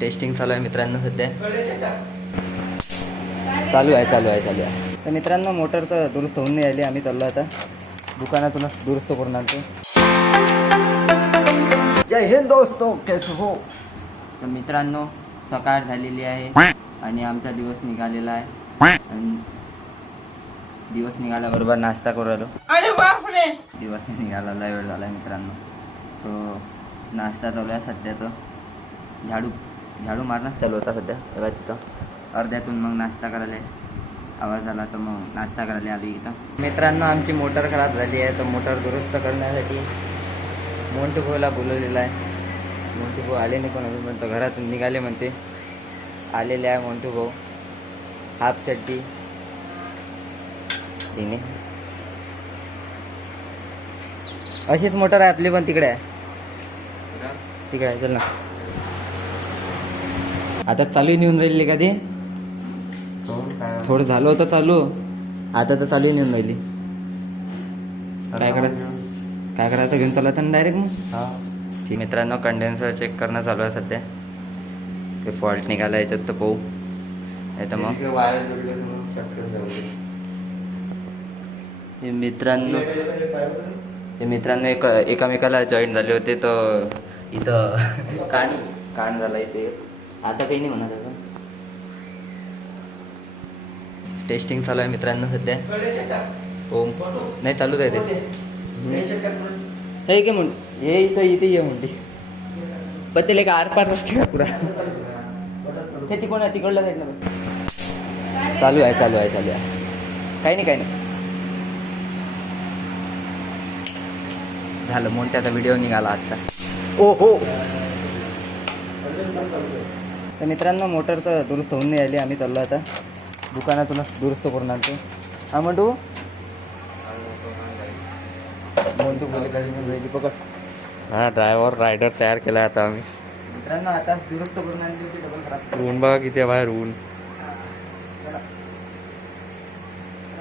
Testing चालू आहे मित्रांनो सध्या. चालू आहे. तर मित्रांनो मोटर तर दुरुस्त होऊन नाही आली. आम्ही चाललो आता दुकानातूनच दुरुस्त करून आणतो. जय हिंद दोस्तो, कैसे हो. तर मित्रांनो सकाळ झालेली आहे आणि आमचा दिवस निघालेला आहे. आणि दिवस निघाल्याबरोबर नाश्ता करू आलो. अरे बापरे. दिवस नाही निघाला, लय वेळ झाला मित्रांनो. तो नाश्ता चालू आहे सध्या. तो झाडू मारणंच चालू होता सध्या. तेव्हा तिथं अर्ध्यातून मग नाश्ता करायला आवाज आला तर मग नाश्ता करायला आली इथं. मित्रांनो आमची मोटर खराब झाली आहे. तर मोटर दुरुस्त करण्यासाठी मोंटू भाऊला बोलवलेला आहे. मोंटू भाऊ आले नाही पण अजून पण तो घरातून निघाले म्हणते. आलेले आहे मोंटू भाऊ. हाफ चड्डी तिने. अशीच मोटर आहे आपली पण तिकडे आहे. चल ना. आता चालू नेऊन राहिली का ते. थोडं झालं होतं चालू. आता तर चालू नेऊन राहिली. काय करायचं घेऊन चालला तर डायरेक्ट मग. ठीक मित्रांनो कंडेन्सर चेक करणं चालू आहे सध्या. काही फॉल्ट निघाला याच्यात तर पाहू. नाही तर मग मित्रांनो एकामेकाला जॉईन झाले होते तर इथं कांड झाला इथे. आता काही नाही म्हणा त्याचं. टेस्टिंग चालू आहे मित्रांनो सध्या. हो नाही चालूच आहे ते. हे काय म्हण हे इथे ये म्हणते. पण ते का आरपार रस्ते का पुरा. हे तिकडल्या साईडनं चालू आहे. काही नाही झालं. मोठ्याचा व्हिडिओ निघाला आजचा. ओ हो. तर मित्रांनो मोटर तर दुरुस्त होऊन नाही आली. आम्ही चाललो आता दुकानातूनच दुरुस्त करून आणतो. हा म्हणतो पकड. हा ड्रायव्हर रायडर तयार केला आता आम्ही. मित्रांनो आता दुरुस्त करून आणली होती. डबल खराब. ऊन बघा किती आहे बाहेर. ऊन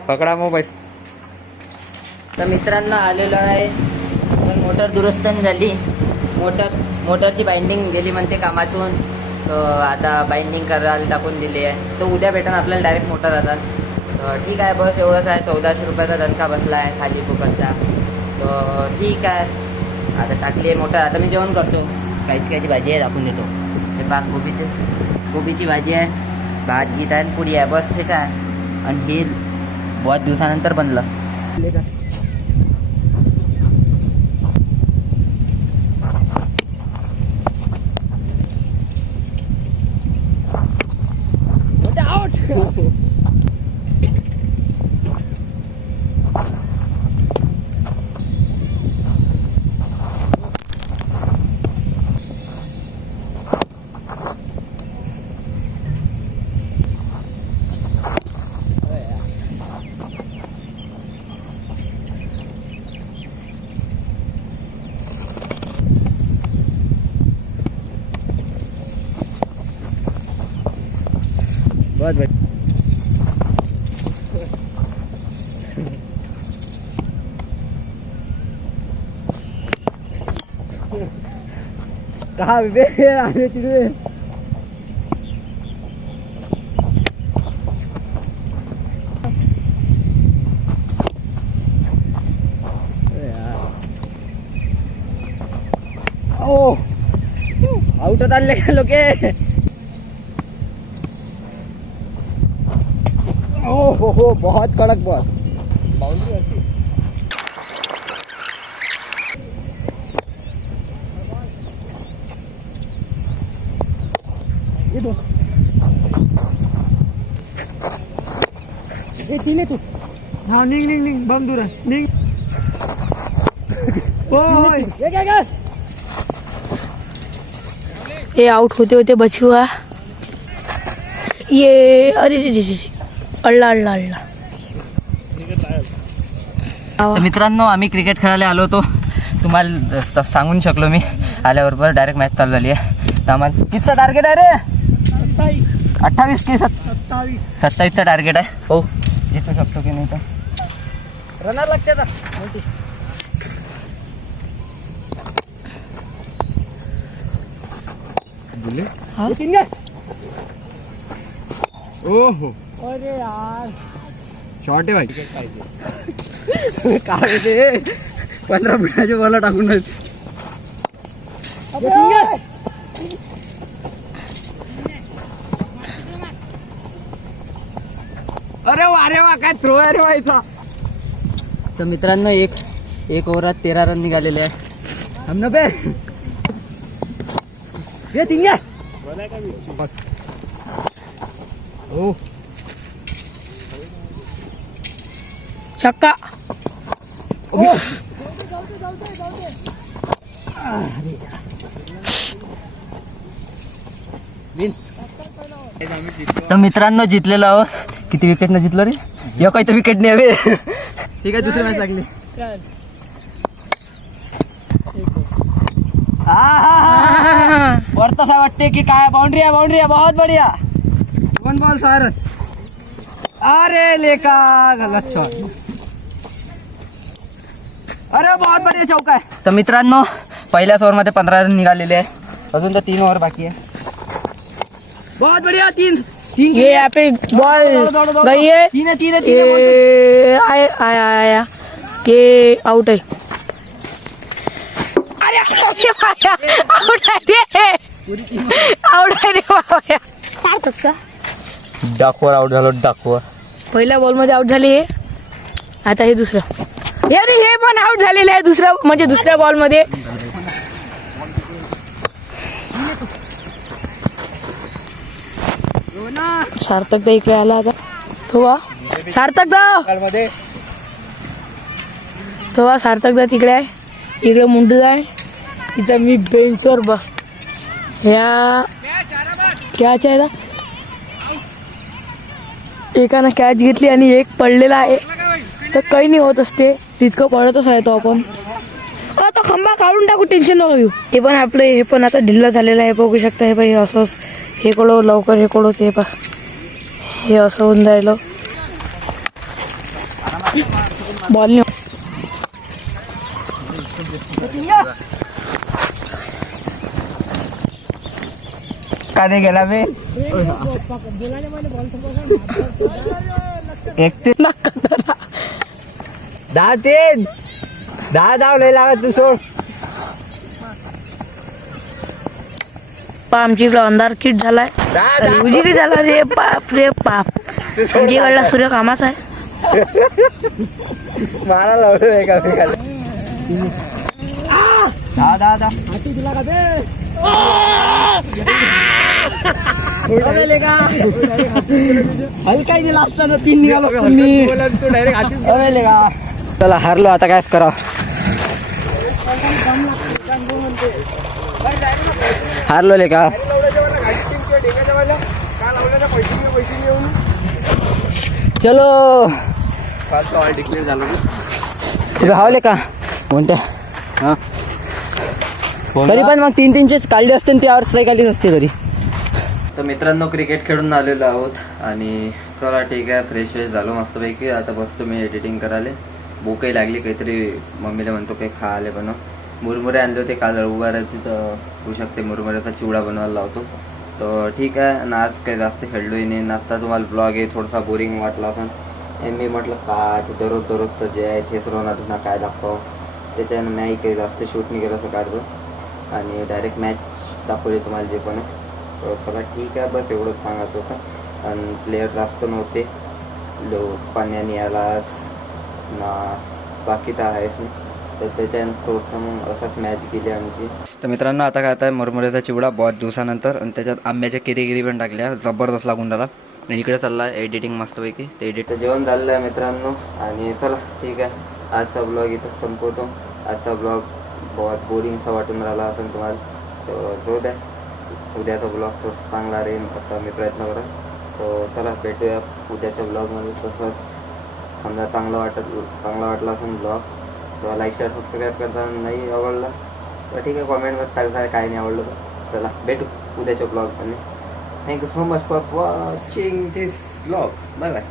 पकडा मोबाईल. तर मित्रांनो आलेलो आहे पण मोटर दुरुस्त नाही झाली. मोटरची बाइंडिंग गेली म्हणते कामातून. तर आता बाइंडिंग करायला टाकून दिली आहे. तर उद्या भेटून आपल्याला डायरेक्ट मोटर आता. तर ठीक आहे बस एवढंच आहे. 1400 रुपयाचा दणका बसला आहे खाली फुकटचा. तर ठीक आहे आता टाकली आहे मोटर. आता मी जेवण करतो. काहीची भाजी आहे दाखवून देतो. हे पाक कोबीची भाजी आहे. भात गीत आहे पुडी आहे. बस तेच आहे. आणि हे बहुत दिवसानंतर बनलं. बहुत बढ़िया. कहा बे आले तिकडे. ओ आउट आले का लोके. हो बहुत कड़क. बहुत बाउंड्री है. ये तू. हाँ निंग बम दूर है निंग. ये आउट होते होते बच हुआ. ये अरे अल्ला. तर मित्रांनो आम्ही क्रिकेट खेळायला आलो होतो. तुम्हाला सांगून शकलो मी आल्याबरोबर. डायरेक्ट मॅच चालू झाली आहे. तर आम्हाला कितीचा टार्गेट आहे रे. 28 की 27चा टार्गेट आहे. हो जितू शकतो की नाही तर रनर लागते आता. हाँ? ओहो अरे यार शॉर्ट आहे भाई काय ते 15 मिनिटाचे बॉल टाकून अरे वा काय थ्रो आहे रे व्हायचा. तर मित्रांनो एक ओव्हरात 13 रन निघालेले आहे. हमने पे ये तिंगे ओ छक्का. तर मित्रांनो जितलेलो आहोत. किती विकेट न जितलो रे. यो काही तर विकेट नाही हवे. ठीक आहे दुसरी मॅच लागली. वरता सा वाटते की काय बाउंड्री आहे बहुत बढ़िया. 1 बॉल सर. अरे लेका गलत शॉट. अरे बहुत बढ़िया चौका आहे. तर मित्रांनो पहिल्याच ओव्हर मध्ये 15 रन निघालेले आहे. अजून तर 3 ओव्हर बाकी आहे. बहुत बढ़िया. 3 ये यहाँ पे बॉल गई है. तीन ये आया ये आउट है. अरे आउट है रे. आउट है रे बाबा. सार्थक का डाकवर आउट झालो. डाकवर पहिल्या बॉल मध्ये आउट झाली आहे. आता हे दुसरं. अरे हे पण आउट झालेलं आहे दुसऱ्या म्हणजे दुसऱ्या बॉल मध्ये. सार्थक दा इकडे आला आता. सार्थक दा मध्ये सार्थक दा तिकडे आहे. इकडे मुंडू आहे. तिचा मी बेंचवर बस. ह्या कॅच आहे ना. एकानं कॅच घेतली आणि एक पडलेला आहे. तर काही नाही होत असते. तितकं पडतच आहे तो आपण. तो खंबा काढून टाकू. टेन्शन नको घेऊ. हे पण आपलं हे पण आता ढिल्ला झालेलं आहे. बघू शकता हे बाई असंच हे कोडो लवकर हे कोडो ते पा हे असं होऊन राहिलं. बॉल नाही. काने गेला बे एकटे 10-3 10 लय लावा तू सोड. आमच्या इकडं अंधार किट झालाय. आणि उजिरी झाला रे बाप रे बाप. आमच्याकडला सूर्य कामाचा आहे. मला लावलं एका ठिकाणी. 10 हलकाही दिला असता 3 निघालो तुम्ही. चला हारलो आता कायच करा. हारलो लेका. चलो डिक्लेअर झालं. राहले का कोणत्या तरी पण मग 3-3चेच काढले असते आणि त्यावर स्ट्राईक आली नसते तरी. तर मित्रांनो क्रिकेट खेळून आलेलो आहोत आणि चला ठीक आहे फ्रेश झालो मस्तपैकी. आता बसतो मी एडिटिंग करायला. भूकही लागली काहीतरी. मम्मीला म्हणतो काही खायला बनव. मुरमुरे आणले होते काल रविवार तिथं होऊ शकते मुरमुऱ्याचा चिवडा बनवायला लावतो. तर ठीक आहे. आणि आज काही जास्त खेळलोही नाही. आता तुम्हाला ब्लॉग आहे थोडासा बोरिंग वाटला असं मी म्हटलं काय ते दररोजचं जे आहे तेच रोना काय दाखवावं. त्याच्यानं मी काही जास्त शूट नाही केलं असं काढतो आणि डायरेक्ट मॅच दाखवली तुम्हाला जे पण आहे. तर चला ठीक आहे बस एवढंच सांगायचं होतं. आणि प्लेयर जास्त नव्हते. पाण्याने याला ना बाकी तर आहेच नाही. तर त्याच्यानं थोडंसं मग असाच मॅच गेली आमची. तर मित्रांनो आता काय आता मुरमुऱ्याचा चिवडा बहुत दिवसानंतर आणि त्याच्यात आंब्याच्या केरी पण टाकल्या. जबरदस्त लागून राहिला. आणि इकडे चालला आहे एडिटिंग मस्तपैकी. ते एडिट जेवण झालेलं आहे मित्रांनो. आणि चला ठीक आहे आजचा ब्लॉग इथं संपवतो. आजचा ब्लॉग बहुत बोरिंगचा वाटून राहिला असेल तुम्हाला. तर जाऊ द्या उद्याचा ब्लॉग थोडं चांगला राहील असा मी प्रयत्न करा. तर चला भेटूया उद्याच्या ब्लॉगमध्ये. तसंच समजा चांगला वाटला असेल ब्लॉग तर लाईक शेअर सबस्क्राईब करता. नाही आवडला तर ठीक आहे कॉमेंटमध्ये टाकता काय नाही आवडलं तर. चला भेटू उद्याच्या ब्लॉगमध्ये. Thank you so much for watching this blog. Bye bye.